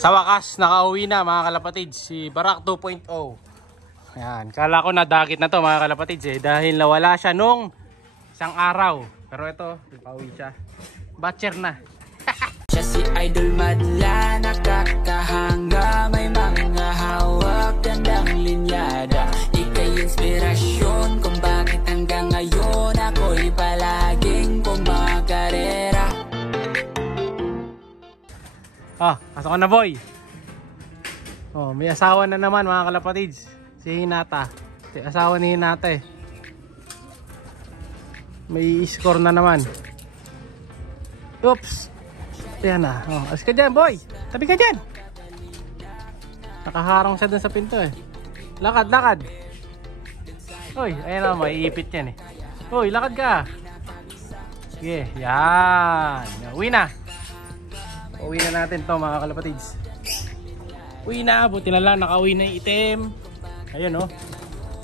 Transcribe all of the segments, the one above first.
Sa wakas, nakauwi na mga kalapatids, si Barak 2.0. Ayan, kala ko nadagit na to mga kalapatids dahil nawala siya nung isang araw. Pero ito, nakauwi siya. Batcher na. Siya si Idol Madla, nakakahanga, may mga hawak, gandang linyada. Ika'y inspirasyon kung bakit hanggang ngayon ako'y palaging kumakarera. Pasok ka na boy. May asawa na naman mga kalapatids. Si Hinata. Si asawa ni Hinata eh. May score na naman. Oops. Ayan na. Alis ka dyan boy. Tabi ka dyan. Nakaharang siya dun sa pinto eh. Lakad, lakad. Uy, ayan na. Maiipit yan eh. Uy, lakad ka. Sige, yan. Uwi na. Uwi na natin to mga kalapatids. Uwi na, buti na lang nakauwi na yung itim. Ayun oh.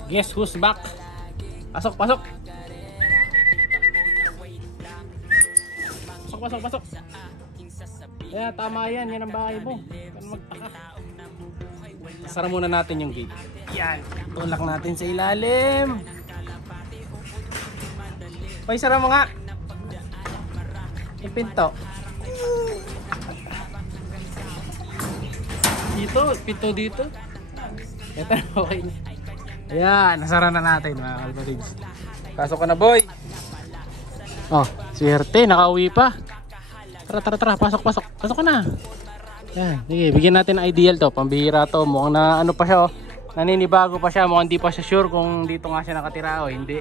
Guess who's back? Pasok, pasok. Pasok, pasok, pasok. Kaya tama yan, yan ang bahay mo. Kaya magtaka. Sara muna natin yung gate. Yan, tulak natin sa ilalim. Hoy, sara mo nga. Yung pinto. Dito, pinto dito. Ito, okay. Ayan, nasara na natin mga kalapatids. Pasok ka na boy. Swerte, nakauwi pa. Tara, tara, tara, pasok, pasok. Pasok ka na. Ayan, sige, bigyan natin ng ideal to. Pambihira to, mukhang na ano pa siya oh. Naninibago pa siya, mukhang hindi pa siya sure kung dito nga siya nakatira o hindi.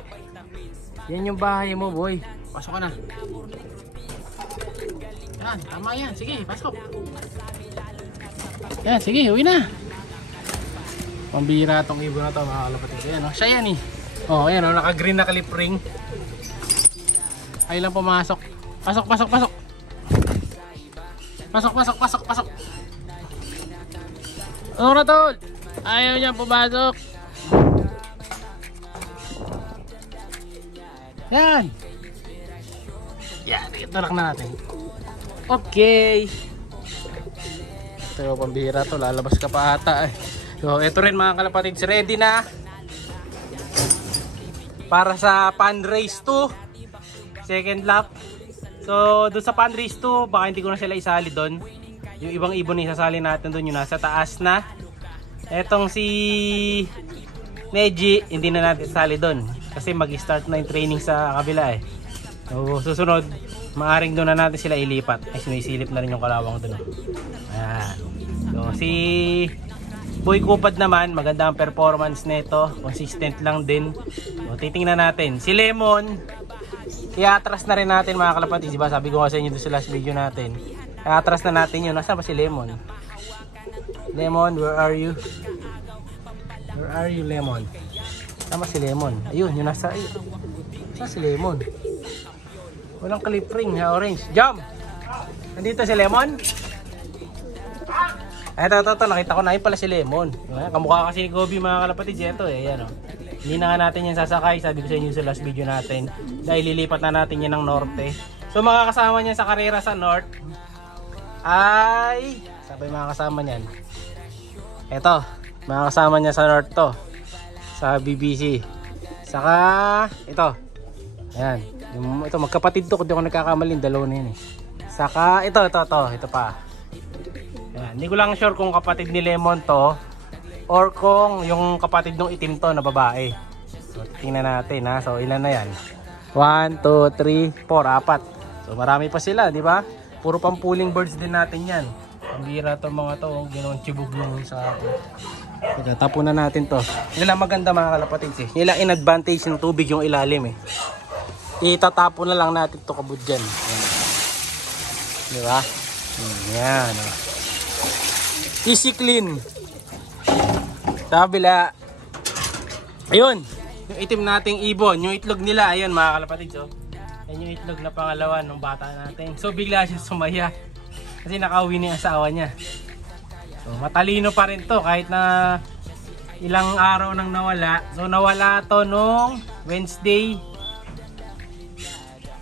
Yan yung bahay mo boy. Pasok ka na. Yan, tama yan, sige, pasok. Yan, sige, uwi na. Pambihira tong ibon na to mga kalapatids. Ayan o, siya yan eh. Ayan o, naka-green na clip ring. Ay lang pumasok. Pasok, pasok, pasok. Pasok, pasok, pasok, pasok. Ano na tol? Ayaw niya pumasok. Yan. Yan, ito lang natin. Okay. Ito yung pambihira to, lalabas ka pa ata eh. So ito rin mga kalapatids, ready na para sa pan race 2 second lap. So doon sa pan race 2 baka hindi ko na sila isali doon. Yung ibang ibon na isasali natin doon, yung nasa taas na. Etong si Neji hindi na natin isali doon kasi mag-start na yung training sa kabila eh. So susunod maaring doon na natin sila ilipat. Ay sinisilip na rin yung kalawang doon. Ayan. So si Boy Kupad naman, maganda ang performance nito, consistent lang din. So titingnan natin. Si Lemon, i-atras na rin natin mga kalapatids, diba? Sabi ko nga sa inyo doon sa last video natin. I-atras na natin yun. Nasaan ba si Lemon? Lemon, where are you? Where are you, Lemon? Tama si Lemon. Ayun, yun nasa. Saan si Lemon? Walang clip ring, ha, orange. Jump! Nandito si Lemon? Ito, nakita ko na yun pala si Lemon. Kamukha kasi ni Gobi mga kalapatids. Ito eh, yan o. Hindi na nga natin yan sasakay. Sabi ko sa inyo sa last video natin. Dahil lilipat na natin yan ng norte. So mga kasama niya sa karera sa north ay, sabi mga kasama niyan. Ito, mga kasama niya sa north to. Sa BBC. Saka, ito. Ayan. Ito, magkapatid to. Kung di ako nagkakamali, dalawa na yun eh. Saka, ito pa. Ayan. Hindi ko lang sure kung kapatid ni Lemon to or kung yung kapatid ng itim to na babae. So tingnan natin ha. So ilan na yan? 1, 2, 3, 4, 4. So marami pa sila, di ba? Puro pampuling birds din natin yan. Ang bira to mga to, ginawang chibog yung sa akin. Tapunan natin to. Yun lang maganda mga kalapatids eh. Yun lang in advantage ng tubig yung ilalim eh. Itatapon na lang natin to kabud dyan. Di ba? Yan. Easy clean. Tabila. Ayun. Yung itim nating ibon. Yung itlog nila. Ayun mga kalapatids. Oh. Yan yung itlog na pangalawa ng bata natin. So bigla siya sumaya. Kasi nakauwi na yung asawa niya. So matalino pa rin to. Kahit na ilang araw nang nawala. So nawala to nung Wednesday.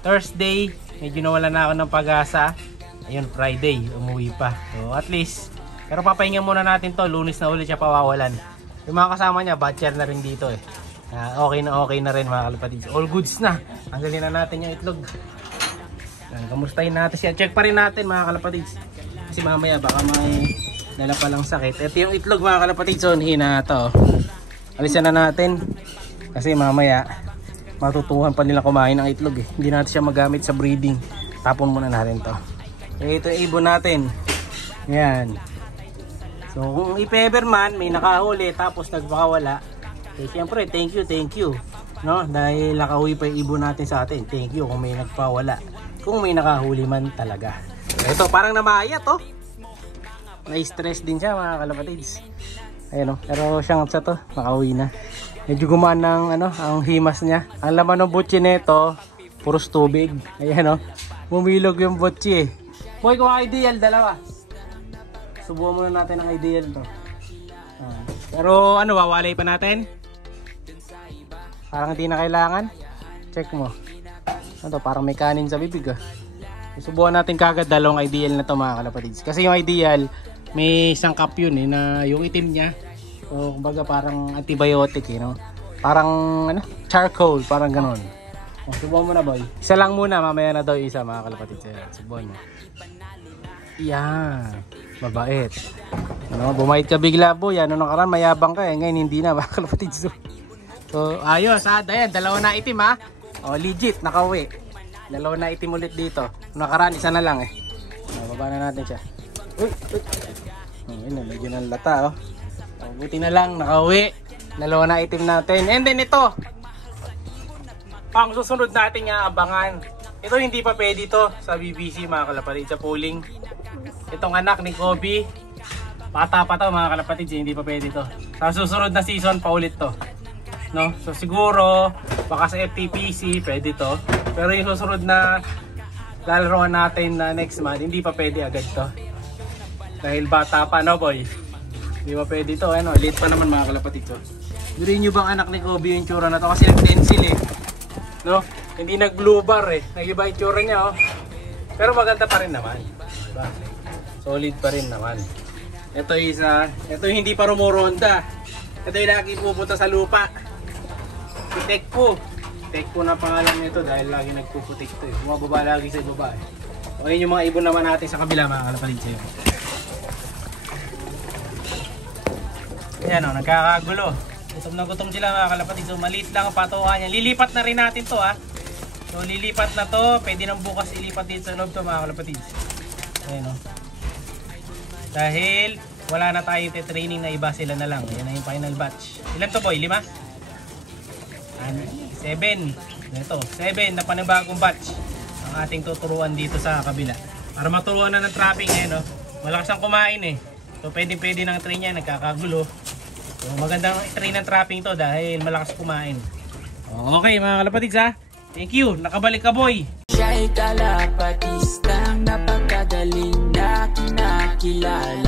Thursday. Medyo nawala na ako ng pag-asa. Ayun, Friday, umuwi pa. So at least Pero papahinga muna natin to, Lunes na ulit siya pawawalan. Yung mga kasama niya, batcher na rin dito eh. Okay na rin mga kalapatids. All goods na. Tanggalin na natin yung itlog. Yan, kamustahin natin siya. Check pa rin natin mga kalapatids. Kasi mamaya baka may dala palang sakit. Ito yung itlog mga kalapatids. So, hina to. Alisan na natin. Kasi mamaya matutuhan pa nila kumain ng itlog eh. Hindi natin siya magamit sa breeding. Tapon muna natin to. Ito yung ibon natin. Yan. So kung if-ever man may nakahuli tapos nagpakawala, eh siyempre thank you, no? Dahil nakauwi pa yung ibon natin sa atin. Thank you kung may nagpawala, kung may nakahuli man talaga. Ito parang namaya to. Na-stress din siya mga kalapatids. Ayun, pero siyang sa to, nakauwi na. Medyo gumaan ng ang himas niya. Ang laman ng butchi nito, puros tubig. Ayan bumilog yung butchi eh. Boy, kung ideal, dalawa. Subukan muna natin ang ideal to. Pero wawalay pa natin? Parang hindi na kailangan. Check mo. Parang may kanin sa bibig ah. Subukan natin kagad dalawang ideal na to mga kalapatids. Kasi yung ideal, may sangkap yun eh, na yung itim niya. So kumbaga parang antibiotic eh, no? Parang charcoal, parang ganon. Subukan mo na boy. Isa lang muna, mamaya na daw isa mga kalapatids. Subukan mo. Yan. Mabait. Bumait ka bigla boy. Nakaraan mayabang ka eh. Ngayon hindi na mga kalapatids. So ayos ha. Ayan, dalawa na itim ha. Legit, nakauwi. Dalawa na itim ulit dito. Nakaraan isa na lang eh. Baba na natin siya. Uy. Medyo ng lata buti na lang, nakauwi. Dalawa na itim natin. And then ito. Pang susunod natin nga abangan. Ito hindi pa pwede to sa BBC mga kalapatids sa pooling. Itong anak ni Kobe, bata pa to mga kalapatids, hindi pa pwede to. Sa susunod na season pa ulit to. No? So siguro baka sa FTPC pwede to. Pero yung susunod na lalaroan natin na next month, hindi pa pwede agad to. Dahil bata pa no boy. Hindi pa pwede to. Late pa naman mga kalapatids to. Durin nyo bang anak ni Kobe yung tsura na to kasi nag-pencil eh. No? Hindi nag-blue bar eh. Nag-iba yung tsura niya Pero maganda pa rin naman. Diba? Solid pa rin naman. Ito yung hindi pa rumuronda. Ito yung lagi pupunta sa lupa. Si Tekpo. Tekpo na pangalan nito dahil lagi nagpuputik ito eh. Bumababa lagi sa ibaba eh. O yun yung mga ibon naman natin sa kabila mga kalapatids sa'yo. Ayan nagkakagulo. Gutom na gutom sila mga kalapatids. So maliit lang ang patukan niya. Lilipat na rin natin to ha. So lilipat na to. Pwede nang bukas ilipat dito sa loob to mga kalapatids. Ayan Dahil wala na tayong training na iba, sila na lang. Ayan na yung final batch. Ilan to boy? 5? 7. Ito, 7 na panibagong batch ang ating tuturuan dito sa kabila. Para maturuan na ng trapping malakas ang kumain eh. So pwede ng train niya, nagkakagulo. So magandang train ng trapping to dahil malakas kumain. Okay mga kalapatids ha. Thank you. Nakabalik ka boy. Siya'y kalapatistang napakagaling na kinakilala.